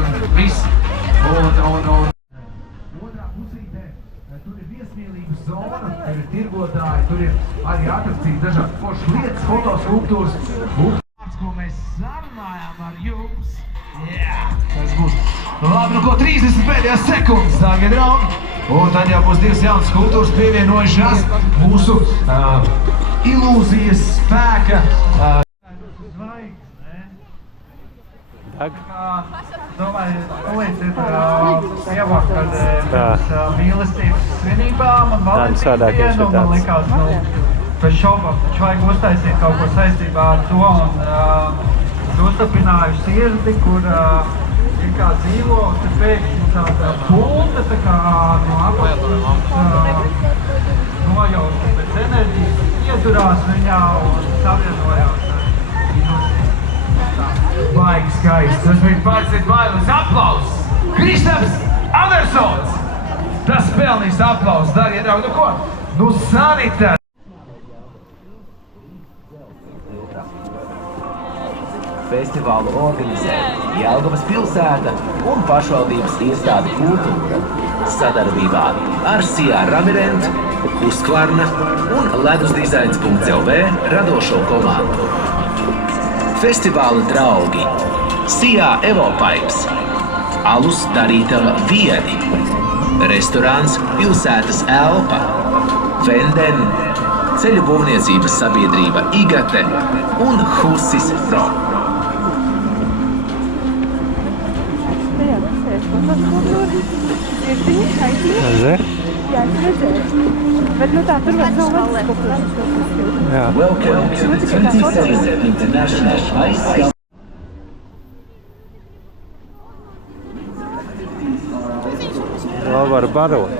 un viss. Un otrā pusītē tur ir viesmīlības zona, tur ir tirgotāji, tur ir arī atrakcijas dažādas foršas lietas, fotoskulptūras. Ko mēs sarunājām ar jums. Jā, tas būs labi, nu ko 30 pēdējās sekundes, dārgie draugi. Un tad jau būs divas jaunas skulptūras pievienojušās mūsu ilūzijas spēka. Domāju, palīdziet ievākt, kad mīlestības svinībām un Valentīna dienu, man likās, pēc šaubām, taču vajag uztaisīt kaut ko saistībā ar to un uztapinājuši sirdi, kur ir kā dzīvo, un te pēkšņi tāda pulta, tā kā no apakšas nojauta pēc enerģijas, ieturās viņā un savienojās ar ilūziju. Baigi skaists, tas bija pārcīt vailas aplauss. Kristaps Andersons! Tas pelnīs aplauss, darbie draugi, nu ko? Nu sanitā! Festivālu organizē Jelgavas pilsēta un pašvaldības iestāde Kultūra sadarbībā ar Sijā Ramirent, Husqvarna un ledusdizains.lv radošo komandu. Festivāla draugi Sijā Evopipes, alus darītava Viedi, restorāns Pilsētas Elpa, Venden, ceļu būvniecības sabiedrība Igate un Husis Pro. Welcome to the 27th International Ice Sculpture. Var barot.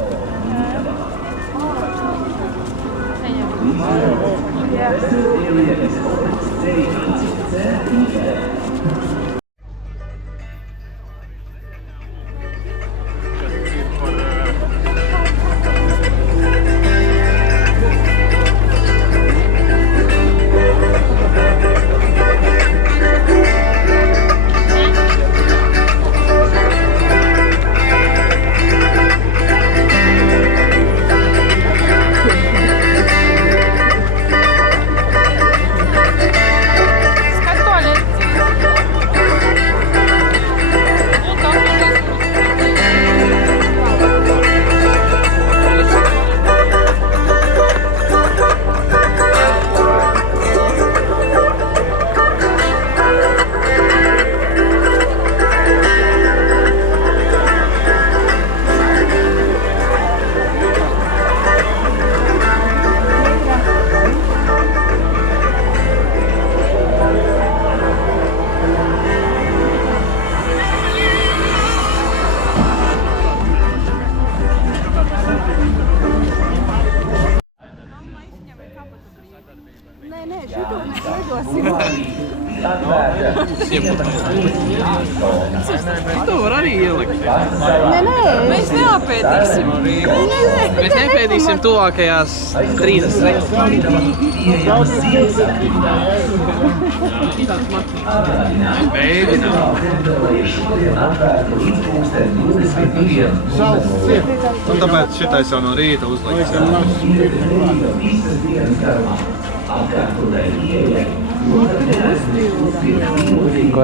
To var arī ielikt. Nē, mēs neapēdīsim. Mēs nepēdīsim tuvākajās 30 sekundes. Mēģinām. Un tāpēc šitais jau no rīta uzliks. Ko?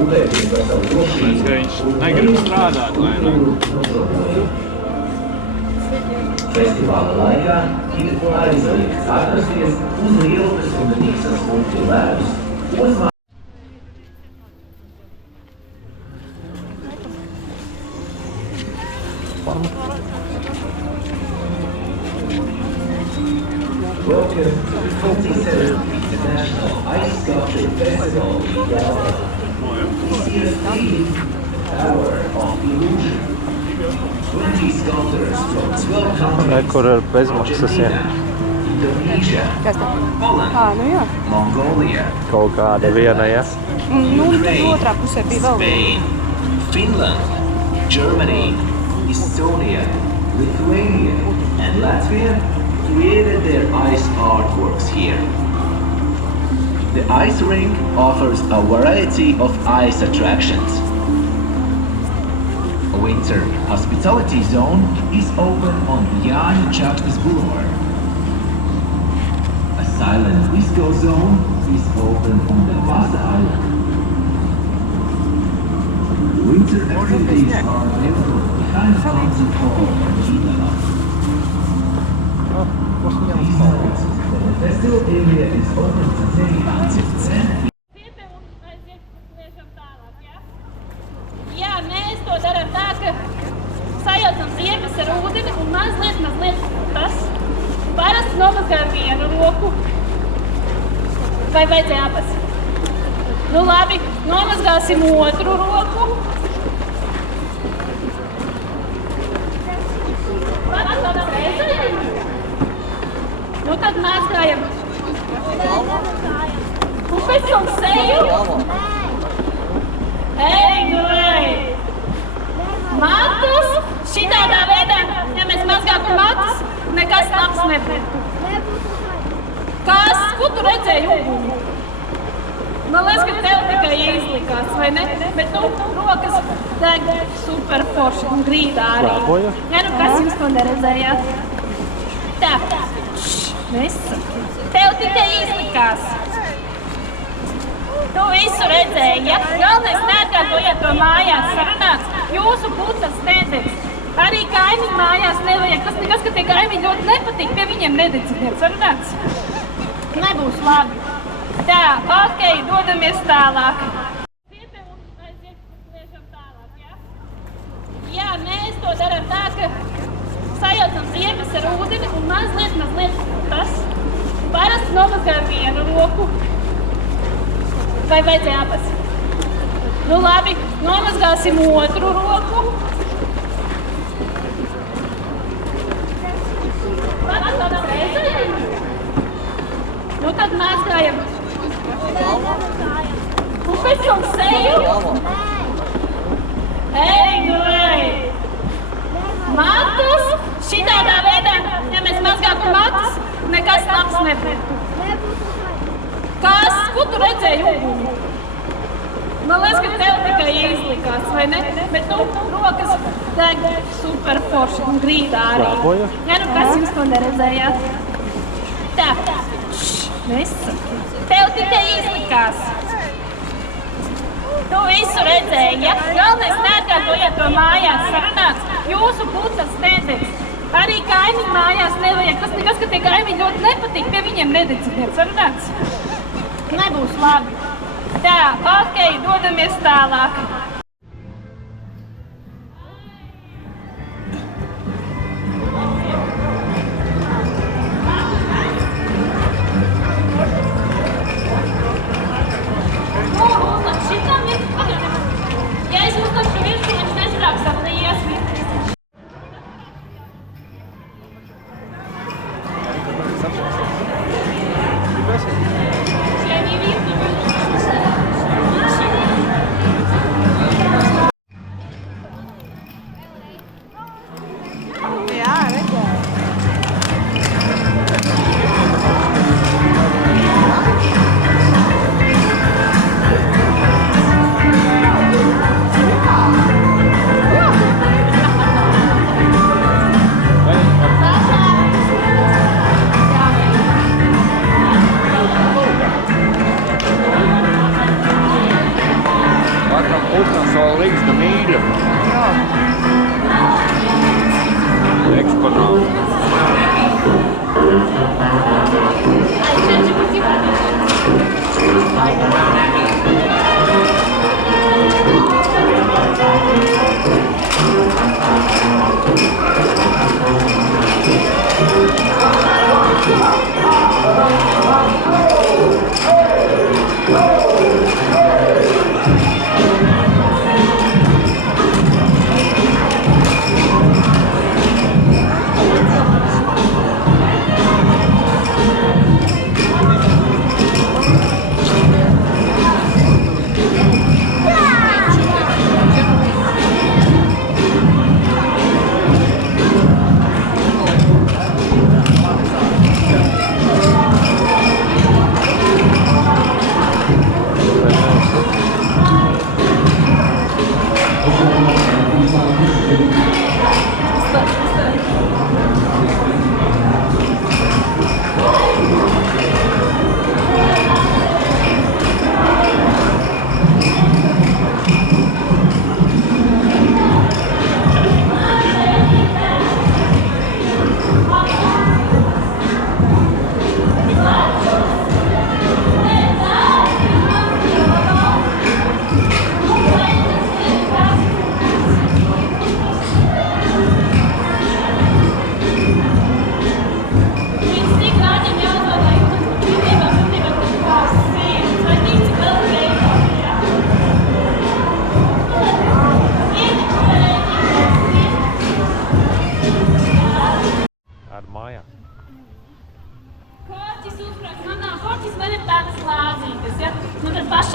Tāpēc, ka viņš negrib strādāt, lai ne? Festivāla laikā ir aizliegts atrasties uz Lielupes un Nīksas punktu ledus. Welcome to the 27th International Ice Sculpture Festival in Jelgava. See the theme, Power of Illusion. 20 sculptors from 12 countries. Kur ir bezmaksas, ja? Indonesia, Poland, Mongolia, Kaut kāda viena, ja? Otrā pusē bija vēl. Spain, Finland, Germany, Estonia, Lithuania, and Latvia created their ice artworks here. The ice rink offers a variety of ice attractions. A winter hospitality zone is open on Jan Čakstas Boulevard. A silent disco zone is open on the Vasa Island. Winter activities are available behind the concert hall in Gitala. Please note that the festival area is open today until 10 Jā, mēs to darām tā, ka sajaucam ziemas ar ūdeni un mazliet tas. Parasti nomazgājam vienu roku. Vai vajadzēja abas? Nu labi, nomazgāsim otru roku. Nu tad mazgājam. Un pēc tam seju. Ej, nu ej! Matus, šitādā veidā, ja mēs mazgātu matus, nekas labs nebūtu. Kas? Ko tu redzēji uguni? Man liekas, ka tev tikai izlikās, vai ne? Bet nu, rokas deg super forši un grīdā arī. Ja nu kas jūs to neredzējāt? Tā. Nesaki. Tev tikai izlikās. Tu visu redzēji, ja? Galvenais neatkārtojiet to mājās sarunāts. Jūsu putas nedegs. Arī kaimiņu mājās nevajag. Tas nekas, ka tie kaimiņi ļoti nepatīk, pie viņiem nededziniet. Sarunāts? Nebūs labi. Tā, ok, dodamies tālāk. Jā, mēs to darām tā, ka sajaucam ziemas ar ūdeni un mazliet tas. Parasti nomazgājam vienu roku. Vai vajadzēja abas? Nu labi, nomazgāsim otru roku. Nu tad mazgājam. Un pēc tam seju. Ej, nu ej! Matus, šitādā veidā, ja mēs mazgātu matus, nekas labs nebūtu. Kas? Ko tu redzēji uguni? Man liekas, ka tev tikai izlikās, vai ne? Bet nu, rokas deg super forši un grīdā arī. Ja nu kas jūs to neredzējāt? Tā. Nesaki. Tev tikai izlikās. Tu visu redzēji, ja? Galvenais neatkārtojiet to mājās sarunāts. Jūsu putas nedegs. Arī kaimiņu mājās nevajag. Tas nekas, ka tie kaimiņi ļoti nepatīk, pie viņiem nededziniet. Sarunāts? Nebūs labi. Tā, ok, dodamies tālāk. Šitam ir pagaidām. Ja es uzkopšu virsmu, viņš nestrāks ap lījas virsmu.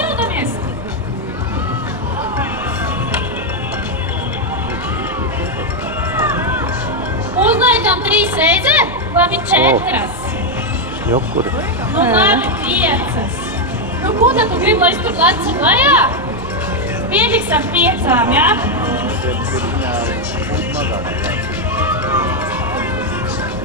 Atrodamies! Uzliekam 3 reizē, labi 4. Šņukuri. Nu labi 5. Nu ko tad tu gribi, lai es tur lecu lejā? Pietiks ar 5, jā?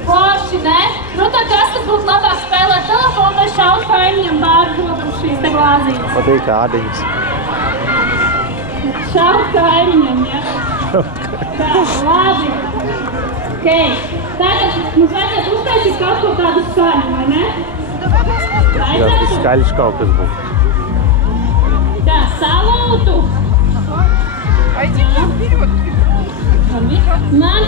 Forši, ne? Nu tad kas tad būtu labāk spēlēt telefonu vai šaut kaimiņam bārdu rokam šīs te glāzītes? Patīk ādiņas. Šaut kaimiņam, jā? Tā, labi. Okay. Tagad mums vajadzētu uztaisīt kaut ko tādu skaļu, vai ne? Jā, tas skaļš kaut kas būs. Tā, salūtu. Man